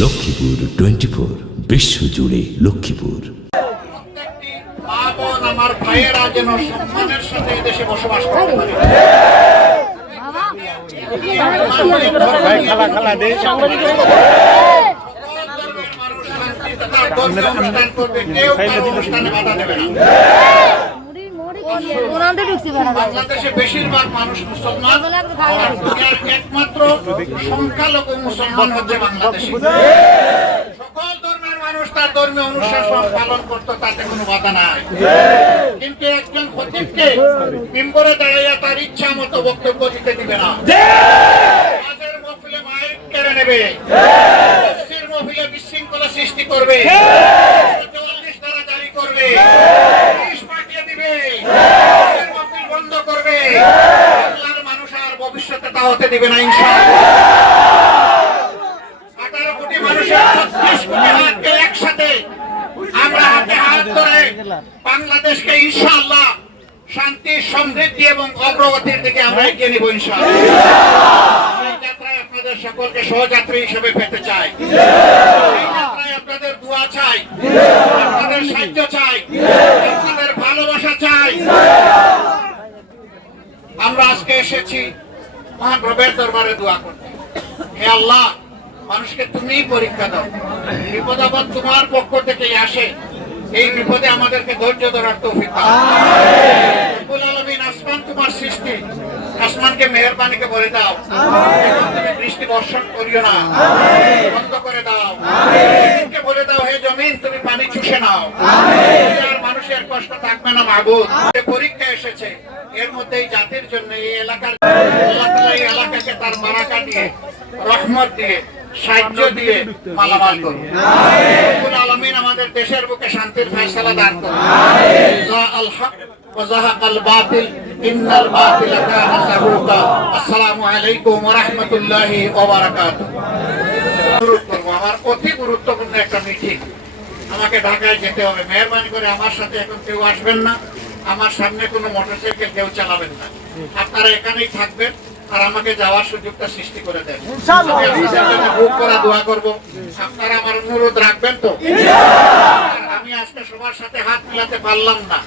Lakshmipur twenty four বিশ্বজুড়ে লক্ষ্মীপুর। আমার ভাইয়েরা যেন সম্মানের সাথে দেশে বসবাস করতে পারে খালা খালা দে সকল ধর্মের মানুষ শান্তিতে তার ধর্মীয় অনুষ্ঠান করবে কেউ কারও অনুষ্ঠানে বাধা দেবে না ওনাদের ঢুকছে বেড়া বাংলাদেশে বেশিরভাগ মানুষ মুসলমান। একমাত্র সংখ্যালঘু মুসলমান হচ্ছে বাংলাদেশে। সকল ধর্মের মানুষ তার ধর্মীয় অনুষ্ঠান পালন করতো তাতে কোনো বাধা নাই। কিন্তু একজন খতিবকে মিম্বরে দাঁড়াইয়া তার ইচ্ছা মতো বক্তব্য দিতে দিবে না। মাইক কেড়ে নেবে। করবে। চুয়াল্লিশ ধারা জারি করবে। পাঠিয়ে দিবে। বন্ধ করবে। বাংলার মানুষ আর ভবিষ্যতে তা হতে দিবে না আঠারো কোটি মানুষের ছত্রিশ কোটি হাতকে একসাথে আমরা হাতে হাত ধরে বাংলাদেশকে ইনশাআল্লাহ শান্তি সমৃদ্ধি এবং অগ্রগতির দিকে আমরা এগিয়ে নিব ইনশাআল্লাহ। যাত্রায় আপনাদের সকলকে সহযাত্রী হিসেবে পেতে চাই এই যাত্রায় আপনাদের দোয়া চাই। আপনাদের সাহায্য চাই। আপনাদের ভালোবাসা চাই। আমরা আজকে এসেছি মহান রবের দরবারে দোয়া করতে। হে আল্লাহ, মানুষকে তুমি পরীক্ষা দাও। বিপদ আপদ তোমার পক্ষ থেকেই আসে। এই বিপদে আমাদেরকে ধৈর্য ধরার তৌফিক আসমান তোমার সৃষ্টি। আসমানকে মেহেরবানিকে বলে দাও। তুমি বৃষ্টি বর্ষণ করিও না। বন্ধ করে দাও। দাও হে জমিন তুমি পানি চুষে নাও আর মানুষের কষ্ট থাকবে না মাগুদ যে পরীক্ষা এসেছে এর মধ্যে এই জাতির জন্য এই এলাকার আল্লাহ তাআলা এই এলাকাকে তার বারাকা দিয়ে রহমত দিয়ে সাহায্য দিয়ে মালামাল করুন রব্বুল আলামিন আমাদের দেশের বুকে শান্তির ফয়সালা দান করুন জা আল হক وزهق الباطل إن الباطل كان زهوقا السلام عليكم ورحمة الله وبركاته অনুরোধ করবো আমার অতি গুরুত্বপূর্ণ একটা মিটিং আমাকে ঢাকায় যেতে হবে। মেহরবানি করে আমার সাথে এখন কেউ আসবেন না। আমার সামনে কোনো মোটরসাইকেল কেউ চালাবেন না। আপনারা এখানেই থাকবেন আর আমাকে যাওয়ার সুযোগটা সৃষ্টি করে দেন। বুক করা দোয়া করব। আপনারা আমার অনুরোধ রাখবেন তো? আমি আজকে সবার সাথে হাত মিলাতে পারলাম না।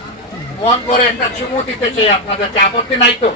মন করে একটা চুমু দিতে চাই আপনাদেরকে। আপত্তি নাই তো?